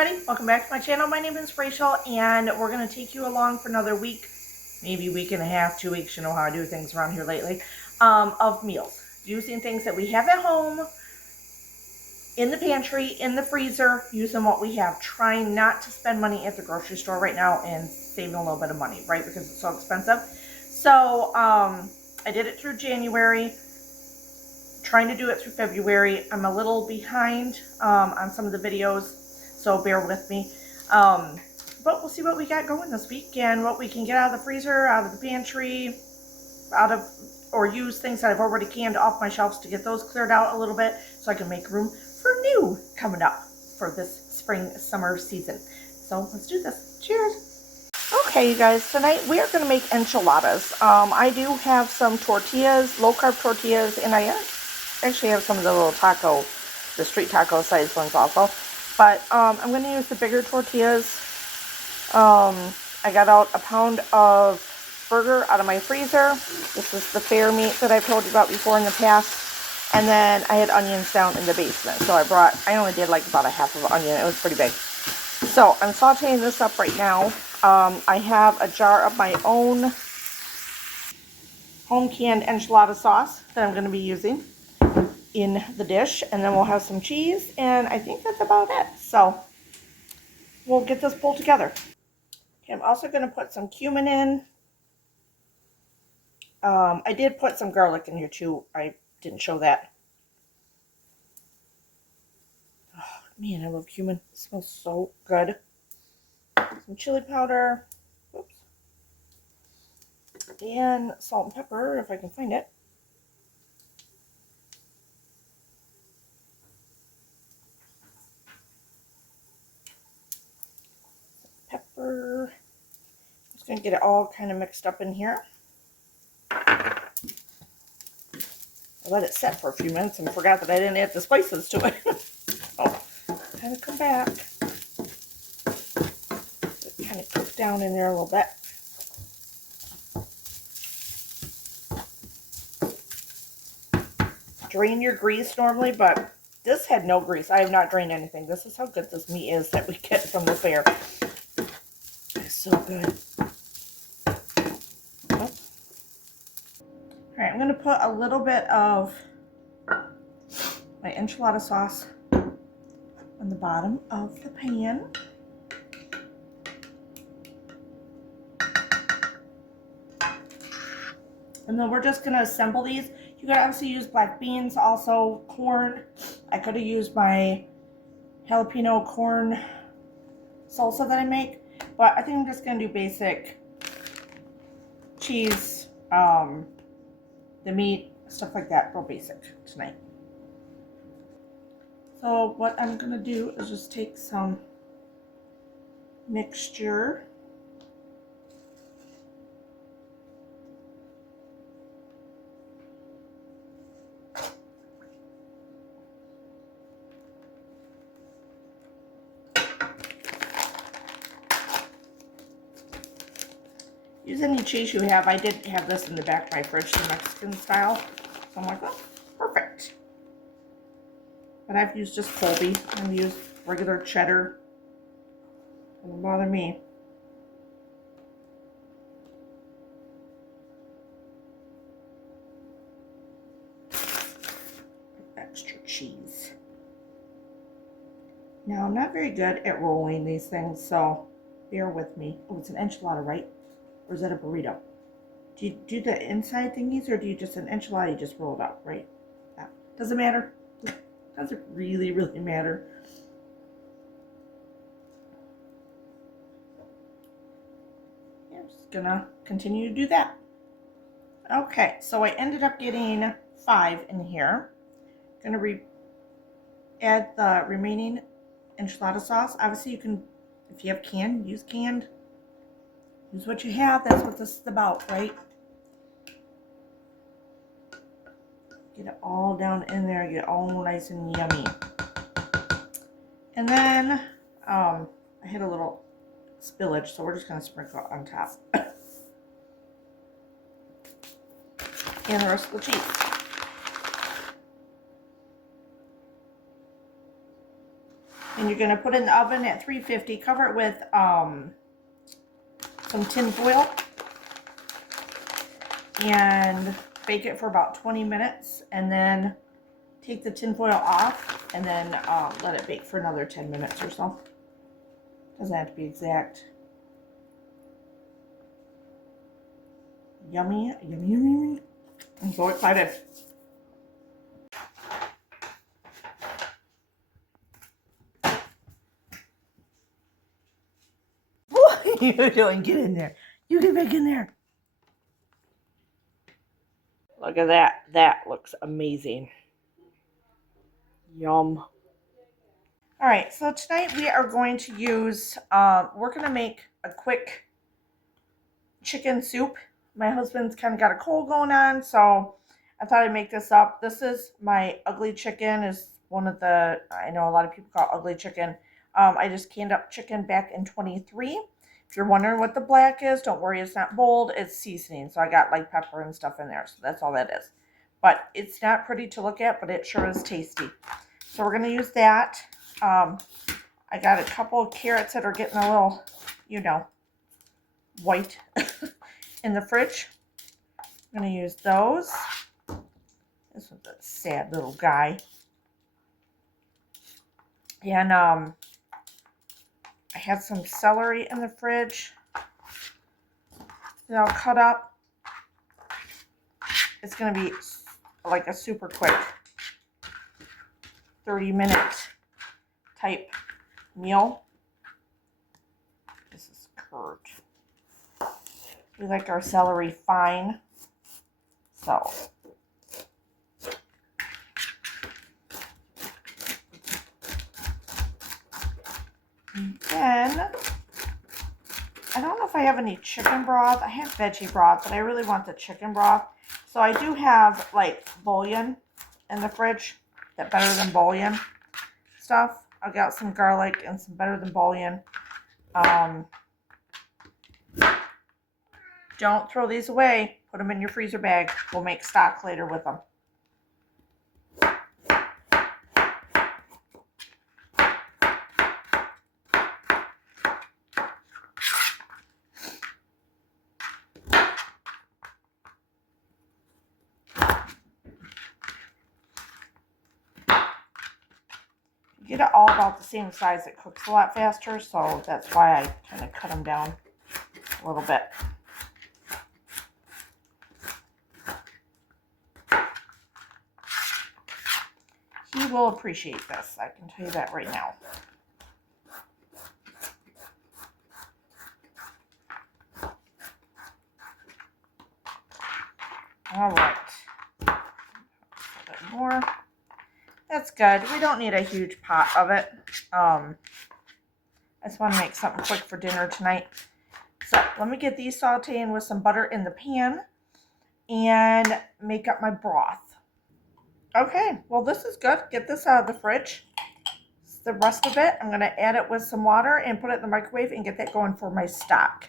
everybody, welcome back to my channel. My name is Rachel and we're going to take you along for another week, maybe week and a half, 2 weeks, you know how I do things around here lately, of meals. Using things that we have at home, in the pantry, in the freezer, using what we have. Trying not to spend money at the grocery store right now and saving a little bit of money, right? Because it's so expensive. So I did it through January. Trying to do it through February. I'm a little behind on some of the videos, so bear with me. But we'll see what we got going this week and what we can get out of the freezer, out of the pantry, or use things that I've already canned off my shelves to get those cleared out a little bit so I can make room for new coming up for this spring, summer season. So let's do this. Cheers. Okay, you guys, tonight we are going to make enchiladas. I do have some tortillas, low-carb tortillas, and I actually have some of the little the street taco size ones also. But I'm going to use the bigger tortillas. I got out a pound of burger out of my freezer. This is the fair meat that I've told you about before in the past. And then I had onions down in the basement. So I only did like about a half of an onion. It was pretty big. So I'm sauteing this up right now. I have a jar of my own home canned enchilada sauce that I'm going to be using in the dish, and then we'll have some cheese, and I think that's about it. So we'll get this pulled together. Okay, I'm also going to put some cumin in. I did put some garlic in here too. I didn't show that. Oh man, I love cumin. It smells so good. Some chili powder. Oops. And salt and pepper if I can find it. Pepper. I'm just going to get it all kind of mixed up in here. I let it set for a few minutes and forgot that I didn't add the spices to it. Oh, kind of come back. Kind of cook down in there a little bit. Drain your grease normally, but this had no grease. I have not drained anything. This is how good this meat is that we get from the fair. It's so good. Oh. Alright, I'm going to put a little bit of my enchilada sauce on the bottom of the pan. And then we're just going to assemble these. You could obviously use black beans, also corn. I could have used my jalapeno corn salsa that I make, but I think I'm just going to do basic cheese, the meat, stuff like that, real basic tonight. So what I'm going to do is just take some mixture. Use any cheese you have. I did have this in the back of my fridge, the Mexican style. So I'm like, oh, perfect. But I've used just Colby. I've used regular cheddar. Doesn't bother me. Extra cheese. Now, I'm not very good at rolling these things, so bear with me. Oh, it's an enchilada, right? Or is that a burrito? Do you do the inside thingies, or do you just an enchilada, you just roll it up, right? Yeah. Doesn't matter. Doesn't really matter. Yeah, I'm just gonna continue to do that. Okay, so I ended up getting 5 in here. Gonna add the remaining enchilada sauce. Obviously, you can, if you have canned, use canned. Use what you have. That's what this is about, right? Get it all down in there. Get it all nice and yummy. And then I had a little spillage, so we're just going to sprinkle it on top. And the rest of the cheese. And you're going to put it in the oven at 350. Cover it with some tin foil. And bake it for about 20 minutes. And then take the tin foil off. And then let it bake for another 10 minutes or so. Doesn't have to be exact. Yummy, yummy, yummy, yummy. I'm so excited. What are you doing? Get in there. You get back in there. Look at that. That looks amazing. Yum. All right, so tonight we are going to use, we're going to make a quick chicken soup. My husband's kind of got a cold going on, so I thought I'd make this up. This is my ugly chicken, is one of the, I know a lot of people call it ugly chicken. I just canned up chicken back in 23. If you're wondering what the black is, don't worry, it's not bold, it's seasoning. So I got like pepper and stuff in there, so that's all that is. But it's not pretty to look at, but it sure is tasty. So we're going to use that. I got a couple of carrots that are getting a little, you know, white in the fridge. I'm going to use those. This one's a sad little guy. And I had some celery in the fridge that I'll cut up. It's going to be like a super quick 30-minute type meal. This is curd. We like our celery fine. So and then I don't know if I have any chicken broth. I have veggie broth, but I really want the chicken broth. So I do have like bouillon in the fridge, that better than bouillon stuff. I got some garlic and some better than bouillon. Don't throw these away. Put them in your freezer bag. We'll make stock later with them. Get it all about the same size, it cooks a lot faster, so that's why I kind of cut them down a little bit. He will appreciate this, I can tell you that right now. All right, a little bit more. That's good. We don't need a huge pot of it. I just want to make something quick for dinner tonight. So let me get these sauteing with some butter in the pan and make up my broth. Okay, well this is good. Get this out of the fridge. The rest of it, I'm going to add it with some water and put it in the microwave and get that going for my stock.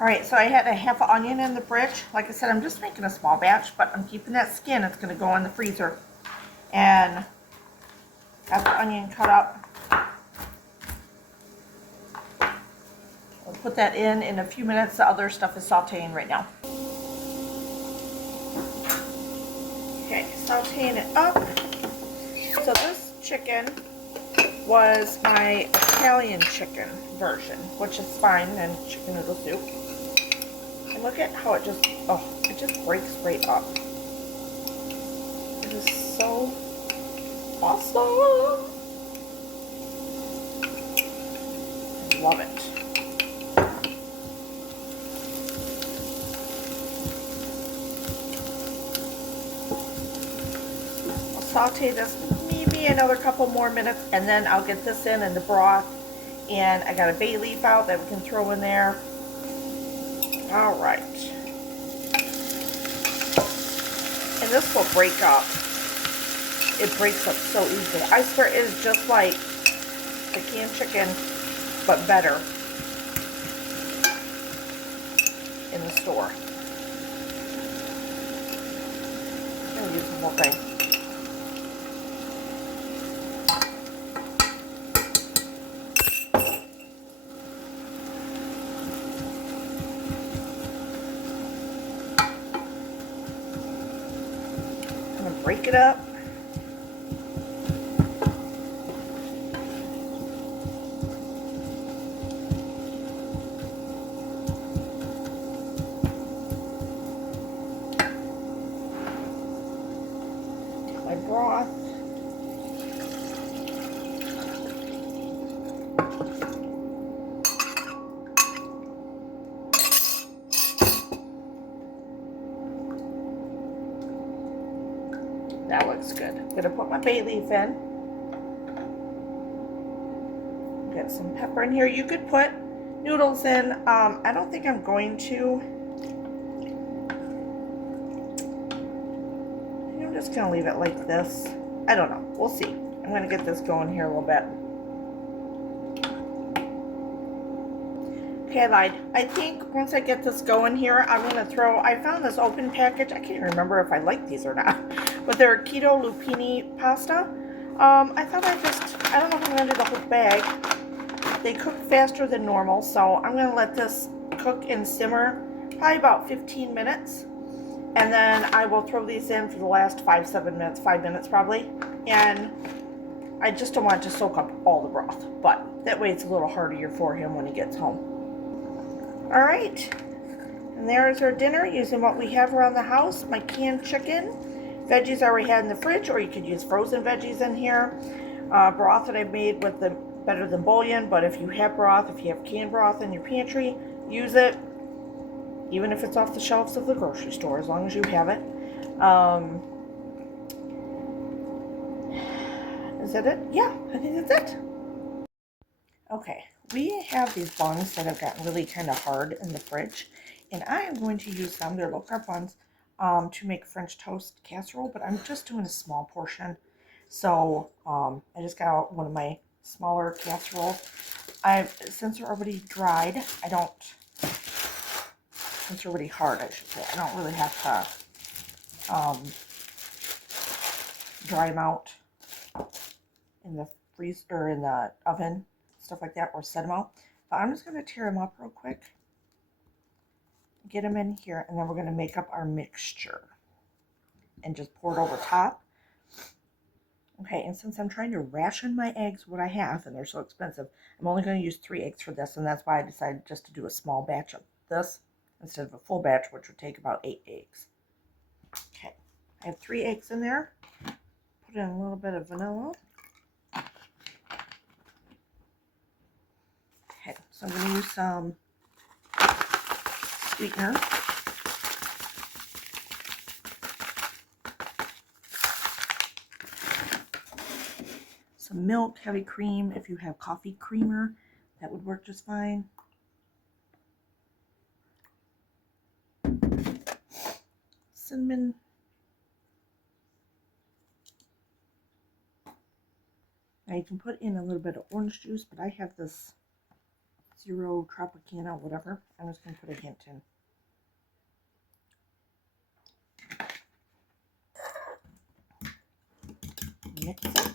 All right, so I had a half an onion in the fridge. Like I said, I'm just making a small batch, but I'm keeping that skin. It's going to go in the freezer. And got the onion cut up. We'll put that in a few minutes. The other stuff is sauteing right now. Okay, sauteing it up. So this chicken was my Italian chicken version, which is fine, and chicken noodle soup. And look at how it just breaks right up. It is so awesome. I love it. I'll saute this maybe another couple more minutes, and then I'll get this in the broth. And I got a bay leaf out that we can throw in there. All right. And this will break up. It breaks up so easily. I swear it is just like the canned chicken, but better in the store. I'm gonna use the whole thing. break it up. My broth. That looks good. I'm gonna put my bay leaf in. Get some pepper in here. You could put noodles in. I don't think I'm going to. I'm just gonna leave it like this. I don't know. We'll see. I'm gonna get this going here a little bit. Okay, I lied. I think once I get this going here, I'm gonna I found this open package. I can't even remember if I like these or not. But they're keto lupini pasta. I thought I don't know if I'm gonna do the whole bag. They cook faster than normal, so I'm gonna let this cook and simmer probably about 15 minutes. And then I will throw these in for the last 5 minutes probably. And I just don't want it to soak up all the broth, but that way it's a little harder for him when he gets home. All right, and there's our dinner using what we have around the house. My canned chicken, veggies I already had in the fridge, or you could use frozen veggies in here. Broth that I made with the better than bouillon, but if you have broth, if you have canned broth in your pantry, use it, even if it's off the shelves of the grocery store, as long as you have it. Is that it? Yeah, I think that's it. Okay, we have these buns that have gotten really kind of hard in the fridge, and I am going to use them, they're low carb buns, to make French toast casserole, but I'm just doing a small portion. So I just got out one of my smaller casseroles. Since they're already dried, since they're already hard, I should say, I don't really have to dry them out in the freezer or in the oven, stuff like that, or set them out. But I'm just going to tear them up real quick, get them in here, and then we're going to make up our mixture and just pour it over top. Okay, and since I'm trying to ration my eggs, what I have, and they're so expensive, I'm only going to use 3 eggs for this, and that's why I decided just to do a small batch of this instead of a full batch, which would take about 8 eggs. Okay, I have 3 eggs in there. Put in a little bit of vanilla. Okay, so I'm going to use some sweetener. Some milk, heavy cream. If you have coffee creamer, that would work just fine. Cinnamon. Now you can put in a little bit of orange juice, but I have this Zero Tropicana, whatever. I'm just going to put a hint in. Mix it.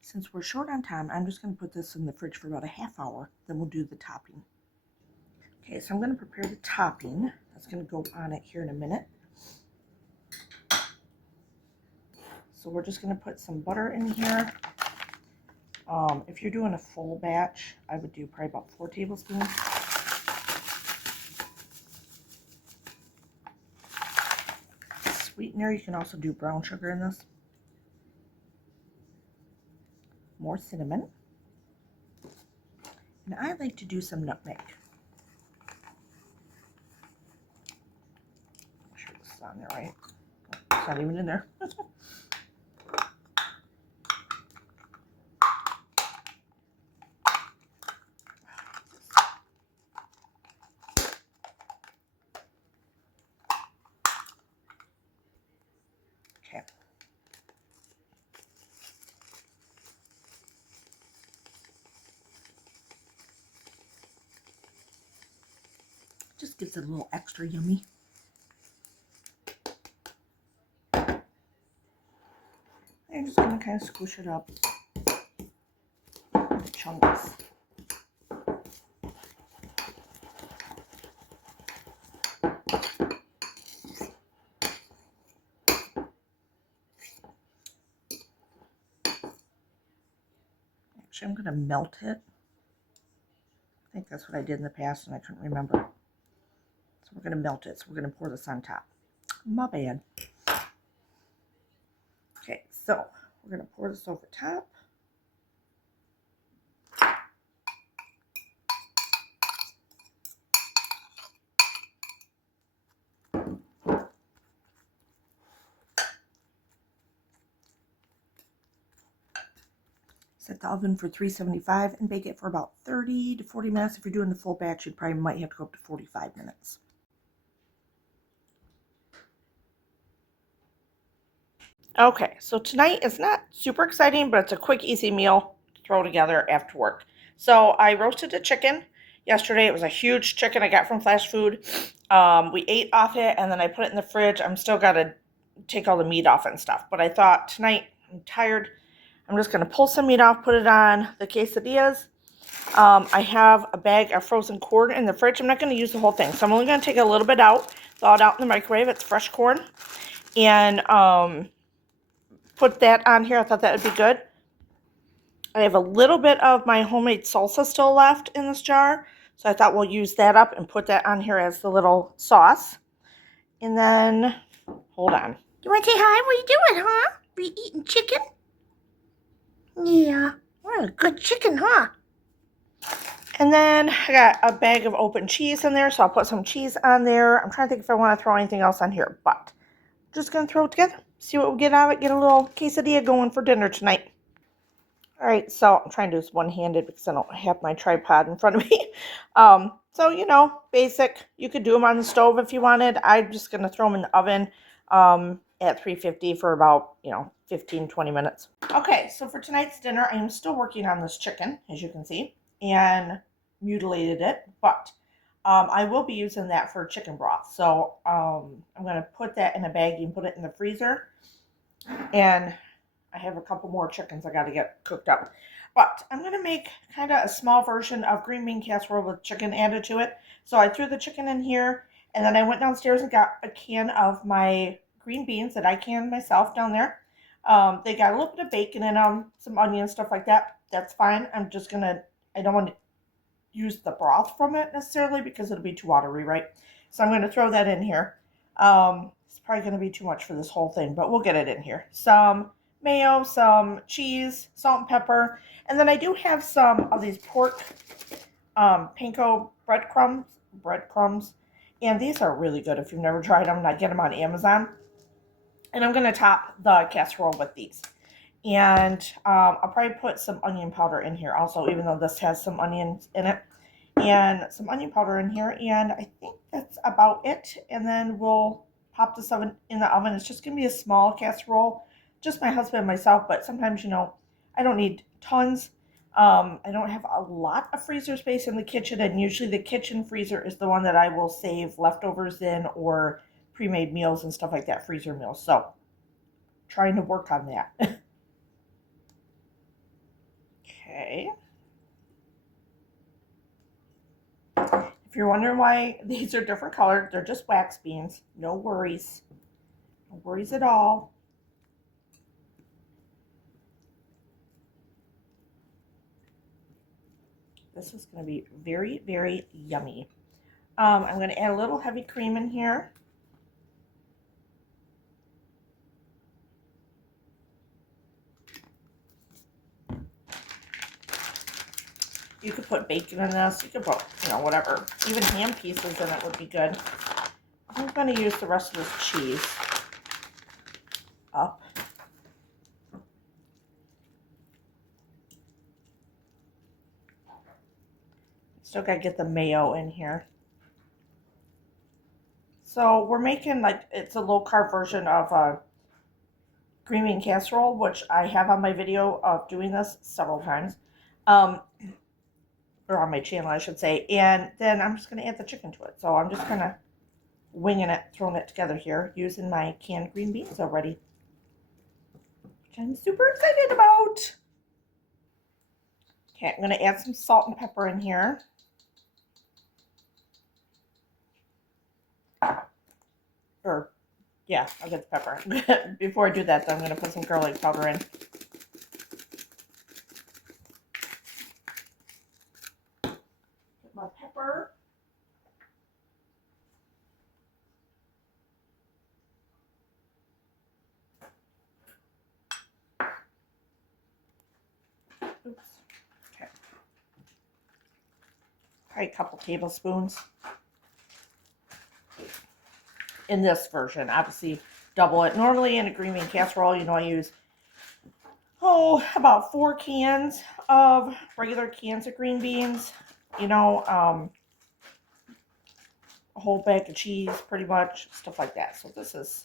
Since we're short on time, I'm just going to put this in the fridge for about a half hour. Then we'll do the topping. Okay, so I'm going to prepare the topping. That's going to go on it here in a minute. So we're just going to put some butter in here. If you're doing a full batch, I would do probably about 4 tablespoons. Sweetener, you can also do brown sugar in this. More cinnamon. And I like to do some nutmeg. Make sure this is on there right. It's not even in there. Just gets it a little extra yummy. I'm just going to kind of squish it up into chunks. Actually, I'm going to melt it. I think that's what I did in the past and I couldn't remember. So we're going to melt it. So we're going to pour this on top. My bad. Okay, so we're going to pour this over top. Set the oven for 375 and bake it for about 30 to 40 minutes. If you're doing the full batch, you probably might have to go up to 45 minutes. Okay, so tonight is not super exciting, but it's a quick, easy meal to throw together after work. So I roasted a chicken yesterday. It was a huge chicken I got from Flashfood. We ate off it, and then I put it in the fridge. I'm still got to take all the meat off and stuff. But I thought tonight, I'm tired. I'm just going to pull some meat off, put it on the quesadillas. I have a bag of frozen corn in the fridge. I'm not going to use the whole thing. So I'm only going to take a little bit out, thaw it out in the microwave. It's fresh corn. And put that on here. I thought that would be good. I have a little bit of my homemade salsa still left in this jar. So I thought we'll use that up and put that on here as the little sauce. And then, hold on. You want to say hi? What are you doing, huh? Are you eating chicken? Yeah. What a good chicken, huh? And then I got a bag of open cheese in there. So I'll put some cheese on there. I'm trying to think if I want to throw anything else on here. But I'm just going to throw it together. See what we get out of it. Get a little quesadilla going for dinner tonight. Alright, so I'm trying to do this one-handed because I don't have my tripod in front of me. So, you know, basic. You could do them on the stove if you wanted. I'm just going to throw them in the oven at 350 for about, 15-20 minutes. Okay, so for tonight's dinner, I am still working on this chicken, as you can see, and mutilated it, but I will be using that for chicken broth. So I'm going to put that in a baggie and put it in the freezer, and I have a couple more chickens I got to get cooked up. But I'm going to make kind of a small version of green bean casserole with chicken added to it. So I threw the chicken in here, and then I went downstairs and got a can of my green beans that I canned myself down there. They got a little bit of bacon in them, some onions, stuff like that. That's fine. I don't want to use the broth from it necessarily because it'll be too watery, right? So I'm going to throw that in here. It's probably going to be too much for this whole thing, but we'll get it in here. Some mayo, some cheese, salt and pepper, and then I do have some of these pork panko breadcrumbs, and these are really good if you've never tried them. I get them on Amazon, and I'm going to top the casserole with these, and I'll probably put some onion powder in here also, even though this has some onions in it, and some onion powder in here, and I think that's about it. And then we'll pop this in the oven. It's just going to be a small casserole, just my husband and myself, but sometimes, I don't need tons. I don't have a lot of freezer space in the kitchen, and usually the kitchen freezer is the one that I will save leftovers in, or pre-made meals and stuff like that, freezer meals. So trying to work on that. Okay. If you're wondering why these are different colored, they're just wax beans. No worries. No worries at all. This is going to be very, very yummy. I'm going to add a little heavy cream in here. You could put bacon in this. You could put, whatever. Even ham pieces in it would be good. I'm going to use the rest of this cheese up. Still got to get the mayo in here. So we're making, it's a low-carb version of green bean casserole, which I have on my video of doing this several times. or on my channel, I should say. And then I'm just going to add the chicken to it. So I'm just kind of winging it, throwing it together here, using my canned green beans already, which I'm super excited about. Okay, I'm going to add some salt and pepper in here. Or, yeah, I'll get the pepper. Before I do that, though, I'm going to put some garlic powder in. Get my pepper. Oops. Okay. Probably a couple tablespoons. In this version, obviously double it. Normally in a green bean casserole, you know, I use about 4 cans of regular cans of green beans, you know, a whole bag of cheese, pretty much, stuff like that. So this is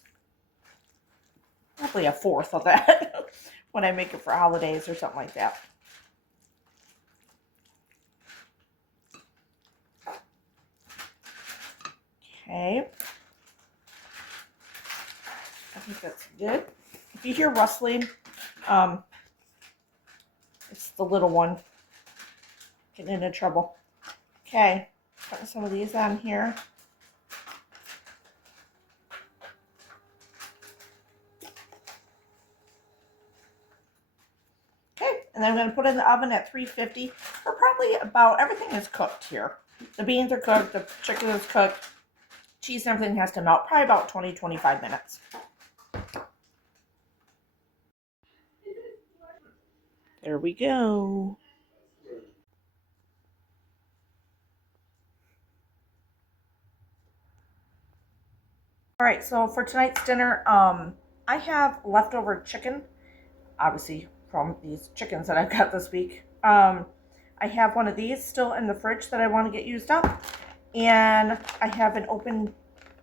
probably a fourth of that when I make it for holidays or something like that. Okay. I think that's good. If you hear rustling, it's the little one getting into trouble. Okay, putting some of these on here. Okay, and then I'm going to put it in the oven at 350 for probably about, everything is cooked here. The beans are cooked, the chicken is cooked, cheese and everything has to melt, probably about 20-25 minutes. There we go. All right, so for tonight's dinner, I have leftover chicken, obviously from these chickens that I've got this week. I have one of these still in the fridge that I want to get used up, and I have an open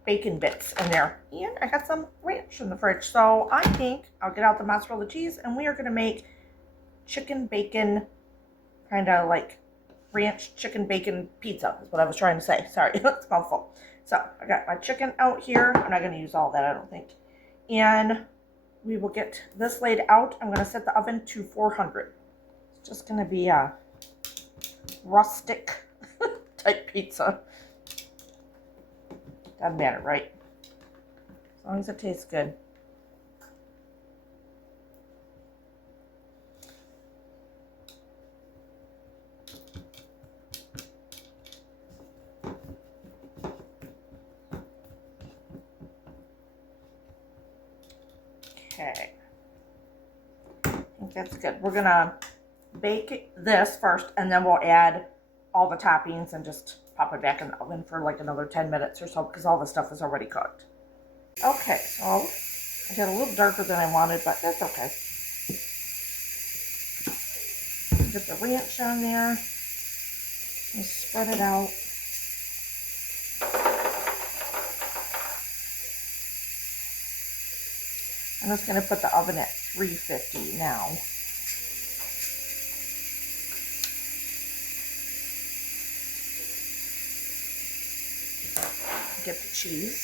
bacon bits in there, and I got some ranch in the fridge. So I think I'll get out the mozzarella cheese, and we are going to make chicken bacon, kind of like ranch chicken bacon pizza is what I was trying to say. Sorry, it's a mouthful. So I got my chicken out here. I'm not going to use all that, I don't think. And we will get this laid out. I'm going to set the oven to 400. It's just going to be a rustic type pizza. Doesn't matter, right? As long as it tastes good. Okay. I think that's good. We're going to bake this first, and then we'll add all the toppings and just pop it back in the oven for like another 10 minutes or so, because all the stuff is already cooked. Okay, so I got a little darker than I wanted, but that's okay. Get the ranch on there and spread it out. I'm just going to put the oven at 350 now. Get the cheese.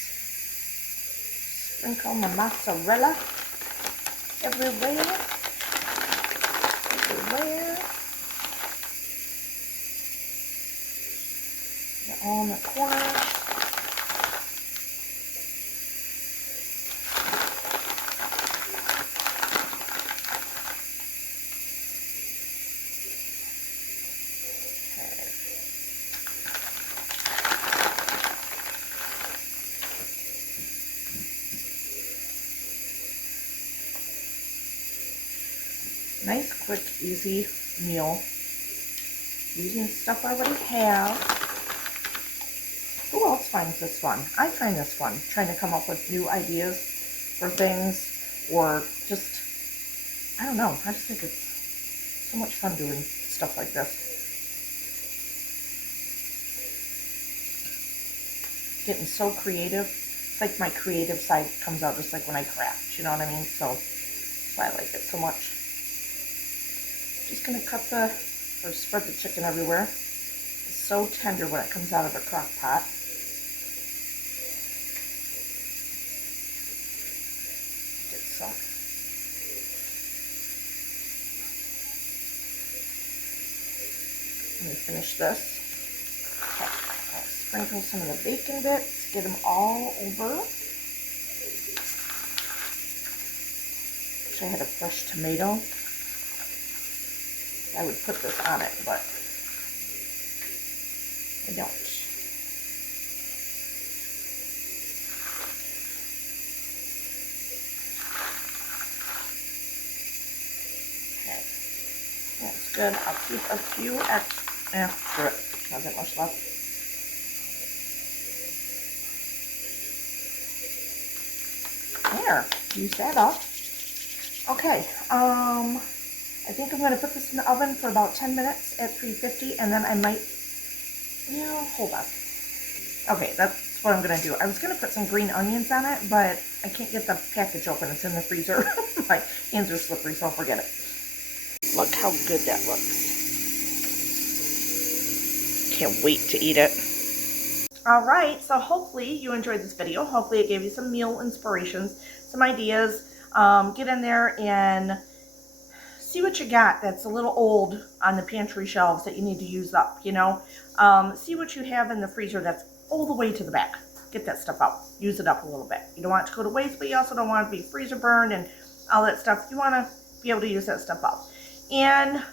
Sprinkle my mozzarella everywhere. Get all in the corners. Nice, quick, easy meal. Using stuff I already have. Who else finds this fun? I find this fun, trying to come up with new ideas for things, or just, I don't know, I just think it's so much fun doing stuff like this. Getting so creative. It's like my creative side comes out just like when I craft, you know what I mean? So that's why I like it so much. Just gonna cut or spread the chicken everywhere. so tender when it comes out of a crock pot. So let me finish this. Okay, I'll sprinkle some of the bacon bits, get them all over. Wish I had a fresh tomato. I would put this on it, but I don't. Okay, that's good. I'll keep a few extra. Not that much left. There, use that up. Okay, I think I'm going to put this in the oven for about 10 minutes at 350, and then I might, hold on. Okay, that's what I'm going to do. I was going to put some green onions on it, but I can't get the package open. It's in the freezer. My hands are slippery, so I'll forget it. Look how good that looks. Can't wait to eat it. Alright, so hopefully you enjoyed this video. Hopefully it gave you some meal inspirations, some ideas. Get in there and see what you got that's a little old on the pantry shelves that you need to use up, See what you have in the freezer that's all the way to the back. Get that stuff out. Use it up a little bit. You don't want it to go to waste, but you also don't want it to be freezer burned and all that stuff. You want to be able to use that stuff up. And,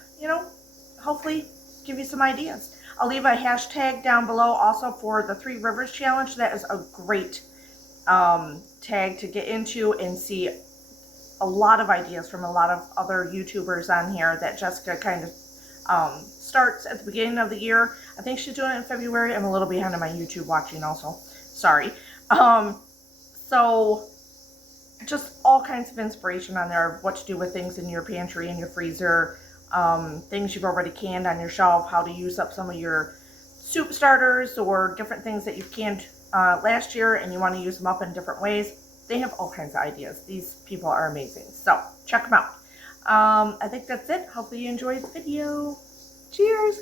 hopefully give you some ideas. I'll leave a hashtag down below also for the 3 Rivers Challenge. That is a great tag to get into and see a lot of ideas from a lot of other YouTubers on here that Jessica kind of starts at the beginning of the year. I think she's doing it in February. I'm a little behind on my YouTube watching also. Sorry. So just all kinds of inspiration on there of what to do with things in your pantry and your freezer, things you've already canned on your shelf, how to use up some of your soup starters or different things that you've canned last year and you want to use them up in different ways. They have all kinds of ideas. These people are amazing. So check them out. I think that's it. Hopefully you enjoyed the video. Cheers.